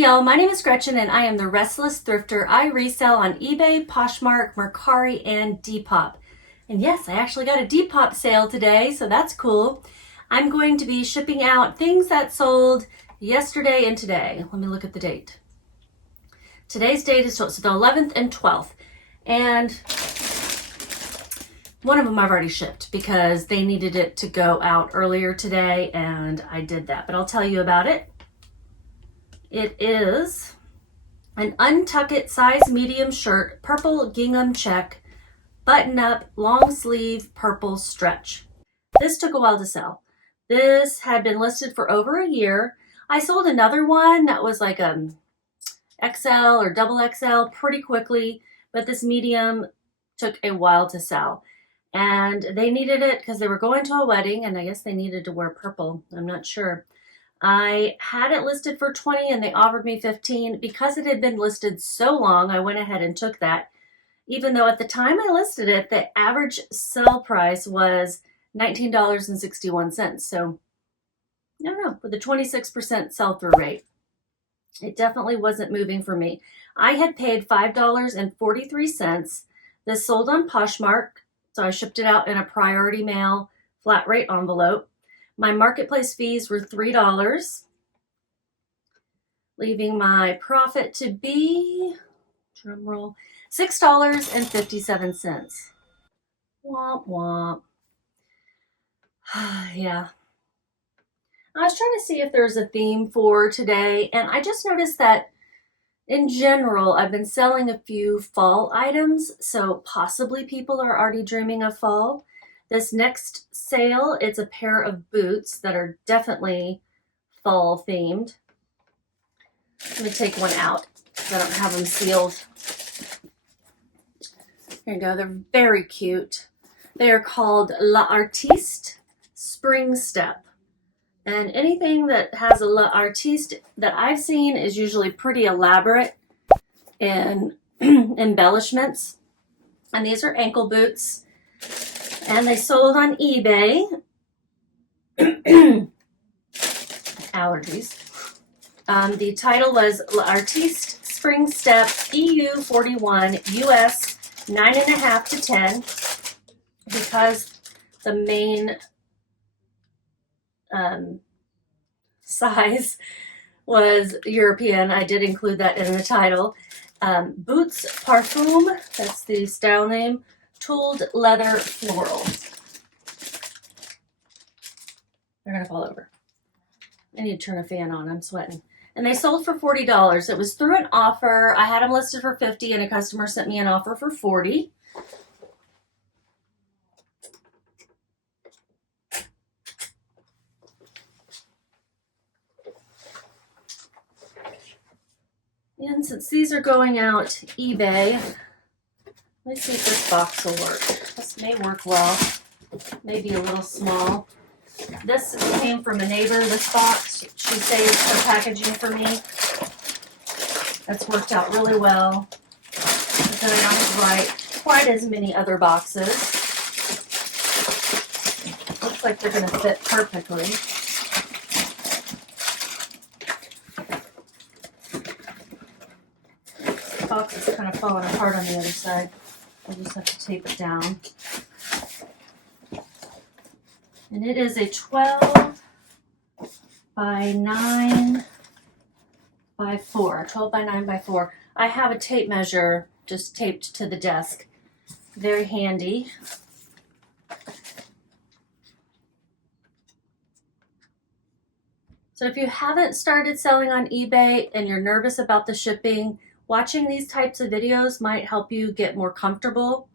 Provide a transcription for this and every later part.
y'all, my name is Gretchen and I am the Restless Thrifter. I resell on eBay, Poshmark, Mercari, and Depop. And yes, I actually got a Depop sale today, so that's cool. I'm going to be shipping out things that sold yesterday and today. Let me look at the date. Today's date is so the 11th and 12th. And one of them I've already shipped because they needed it to go out earlier today and I did that, but I'll tell you about it. It is an Untuckit size medium shirt, purple gingham check, button up, long sleeve, purple stretch. This took a while to sell. This had been listed for over a year. I sold another one that was like a XL or double XL pretty quickly, but this medium took a while to sell. And they needed it because they were going to a wedding and I guess they needed to wear purple. I'm not sure. I had it listed for 20 and they offered me 15. Because it had been listed so long, I went ahead and took that. Even though at the time I listed it, the average sell price was $19.61. So, I don't know, with a 26% sell-through rate, it definitely wasn't moving for me. I had paid $5.43. This sold on Poshmark, so I shipped it out in a priority mail flat rate envelope. My marketplace fees were $3, leaving my profit to be, drum roll, $6.57. Womp womp. Yeah. I was trying to see if there's a theme for today, and I just noticed that in general, I've been selling a few fall items, so possibly people are already dreaming of fall. This next sale, it's a pair of boots that are definitely fall themed. Let me take one out because I don't have them sealed. Here you go. They're very cute. They are called L'Artiste Spring Step. And anything that has a L'Artiste that I've seen is usually pretty elaborate in embellishments. And these are ankle boots. And they sold on eBay. Allergies. The title was L'Artiste Spring Step EU 41 US 9.5 to 10. Because the main size was European, I did include that in the title. Boots Parfum, that's the style name. Tooled leather floral. They're gonna fall over. I need to turn a fan on, I'm sweating. And they sold for $40. It was through an offer. I had them listed for $50 and a customer sent me an offer for $40. And since these are going out eBay, let's see if this box will work. This may work well. Maybe a little small. This came from a neighbor, this box. She saved her packaging for me. That's worked out really well. Because then I don't have to write quite as many other boxes. Looks like they're going to fit perfectly. This box is kind of falling apart on the other side. I'll just have to tape it down. And it is a 12 by 9 by 4. 12 by 9 by 4. I have a tape measure just taped to the desk. Very handy. So if you haven't started selling on eBay and you're nervous about the shipping, watching these types of videos might help you get more comfortable.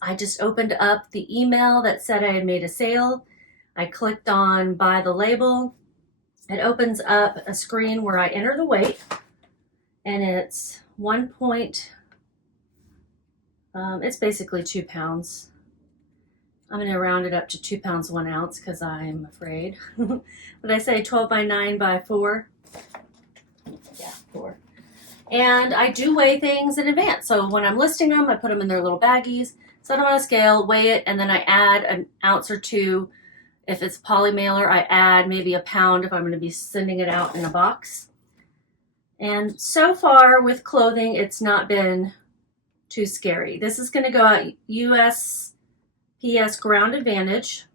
I just opened up the email that said I had made a sale. I clicked on buy the label. It opens up a screen where I enter the weight, and it's it's basically 2 pounds. I'm going to round it up to 2 pounds 1 ounce because I'm afraid. But I say 12 by 9 by 4. Yeah, 4. And I do weigh things in advance. So when I'm listing them, I put them in their little baggies, set them on a scale, weigh it, and then I add an ounce or two. If it's poly mailer, I add maybe a pound if I'm going to be sending it out in a box. And so far with clothing, it's not been too scary. This is going to go out USPS Ground Advantage,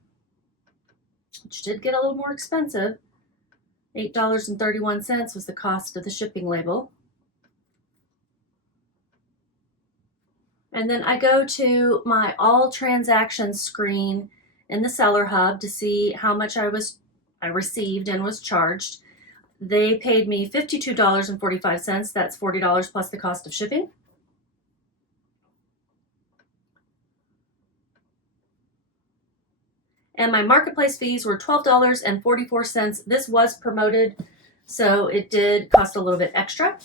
which did get a little more expensive. $8.31 was the cost of the shipping label. And then I go to my all transactions screen in the seller hub to see how much I received and was charged. They paid me $52.45. That's $40 plus the cost of shipping. And my marketplace fees were $12.44. This was promoted, so it did cost a little bit extra.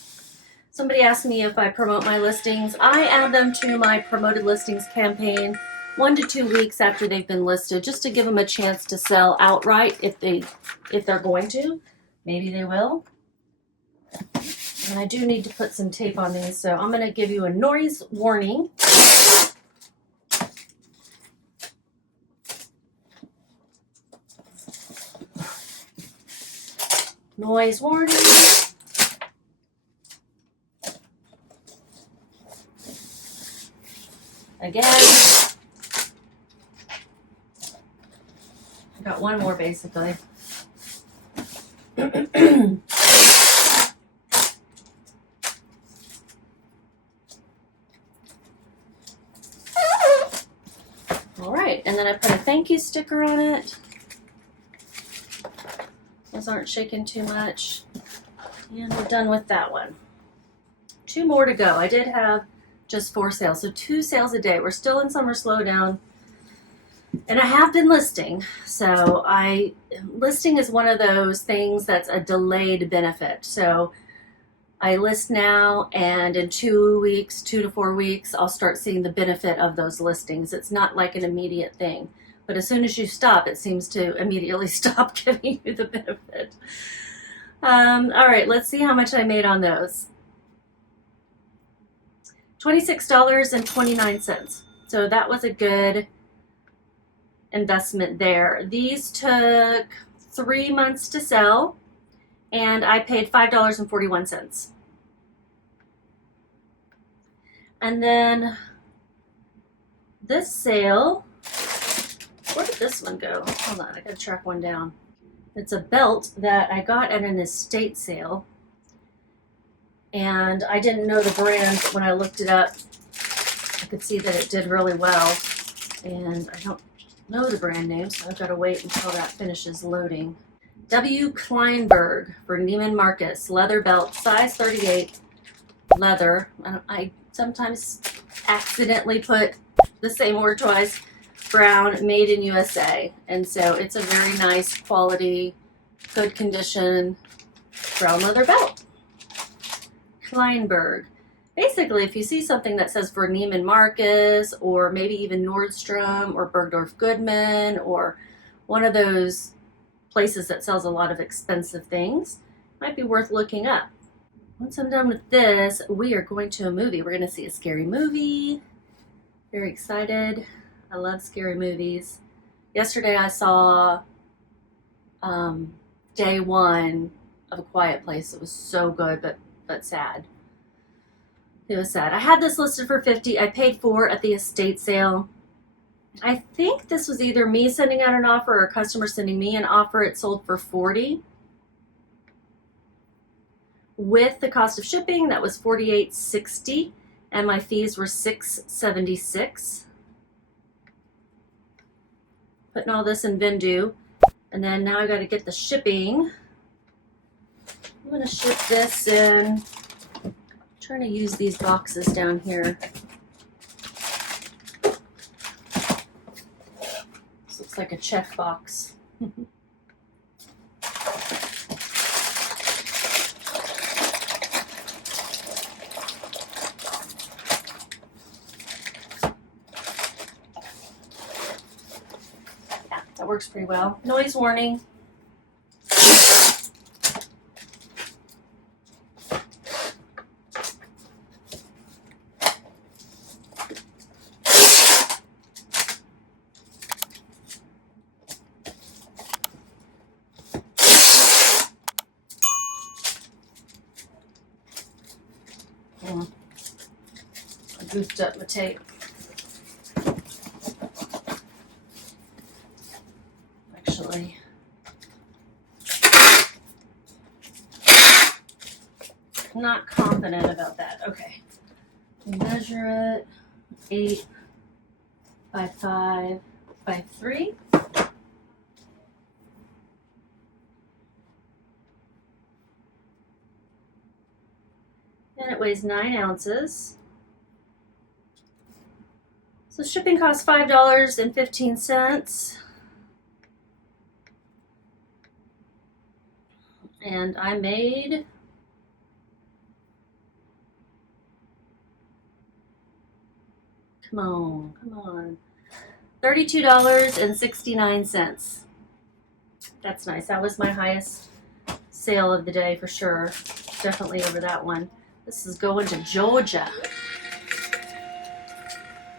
Somebody asked me if I promote my listings. I add them to my promoted listings campaign 1 to 2 weeks after they've been listed, just to give them a chance to sell outright if they're going to. Maybe they will. And I do need to put some tape on these, so I'm going to give you a noise warning. Noise warning. Again. I got one more basically. All right, and then I put a thank you sticker on it. Those aren't shaking too much. And we're done with that one. 2 more to go. I did have just 4 sales, so 2 sales a day. We're still in summer slowdown. And I have been listing. So listing is one of those things that's a delayed benefit. So I list now, and in 2 weeks, 2 to 4 weeks, I'll start seeing the benefit of those listings. It's not like an immediate thing. But as soon as you stop, it seems to immediately stop giving you the benefit. All right, let's see how much I made on those. $26.29. So that was a good investment there. These took 3 months to sell, and I paid $5.41. And then this sale, where did this one go? Hold on, I gotta track one down. It's a belt that I got at an estate sale, and I didn't know the brand. When I looked it up, I could see that it did really well, and I don't know the brand name, so I've got to wait until that finishes loading. W. Kleinberg for Neiman Marcus leather belt, size 38, leather. I sometimes accidentally put the same word twice. Brown, made in USA, and so it's a very nice quality, good condition brown leather belt. Kleinberg. Basically, if you see something that says for Neiman Marcus, or maybe even Nordstrom or Bergdorf Goodman, or one of those places that sells a lot of expensive things, might be worth looking up. Once I'm done with this, we are going to a movie. We're going to see a scary movie. Very excited. I love scary movies. Yesterday I saw day 1 of A Quiet Place. It was so good, but sad. It was sad. I had this listed for $50. I paid $4 at the estate sale. I think this was either me sending out an offer or a customer sending me an offer. It sold for $40. With the cost of shipping, that was $48.60, and my fees were $6.76. Putting all this in Vendoo, and then now I got to get the shipping. I'm going to ship this in. I'm trying to use these boxes down here. This looks like a check box. Works pretty well. Noise warning. goofed up my tape. Actually, I'm not confident about that. Okay. Measure it 8 by 5 by 3. And it weighs 9 ounces. So shipping costs $5.15. And I made come on, $32.69. That's nice. That was my highest sale of the day for sure. Definitely over that one. This is going to Georgia.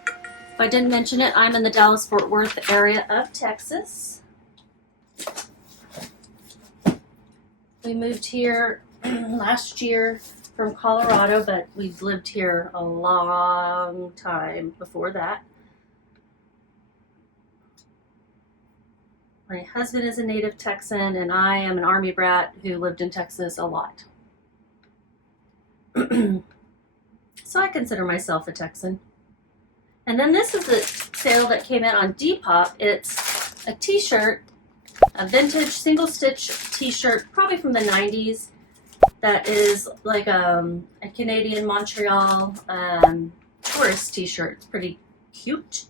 If I didn't mention it, I'm in the Dallas-Fort Worth area of Texas. We moved here last year from Colorado, but we've lived here a long time before that. My husband is a native Texan, and I am an Army brat who lived in Texas a lot. So I consider myself a Texan. And then this is a sale that came out on Depop. It's a t-shirt, a vintage single stitch t-shirt, probably from the 90s. That is like a Canadian Montreal tourist t-shirt. It's pretty cute.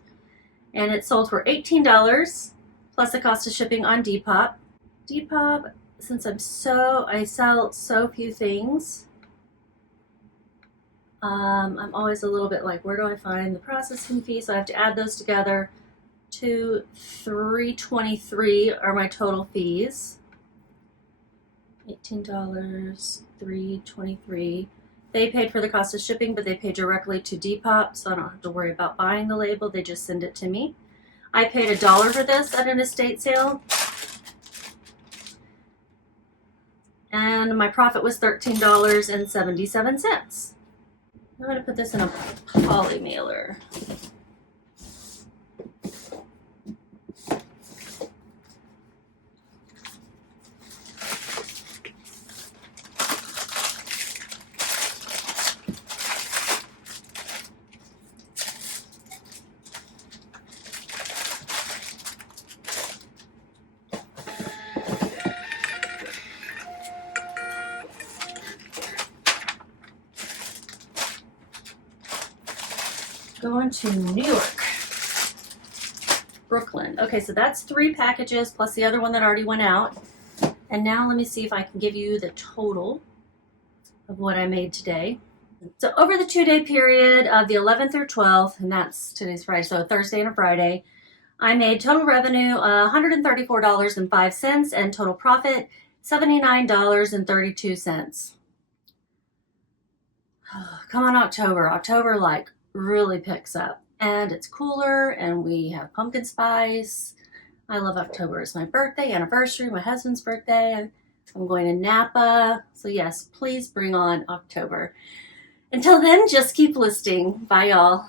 And it sold for $18 plus the cost of shipping on Depop. Depop, since I sell so few things, I'm always a little bit like, where do I find the processing fee? So I have to add those together. $323 are my total fees. $18, $323. They paid for the cost of shipping, but they paid directly to Depop, so I don't have to worry about buying the label. They just send it to me. I paid $1 for this at an estate sale. And my profit was $13.77. I'm going to put this in a poly mailer. Going to New York, Brooklyn. Okay, so that's 3 packages plus the other one that already went out. And now let me see if I can give you the total of what I made today. So over the 2-day period of the 11th through 12th, and that's today's Friday, so Thursday and a Friday, I made total revenue $134.05 and total profit $79.32. Come on, October. October, like, really picks up, and it's cooler, and we have pumpkin spice. I love October. It's my birthday, anniversary, my husband's birthday. I'm going to Napa. So yes, please bring on October. Until then, just keep listing. Bye, y'all.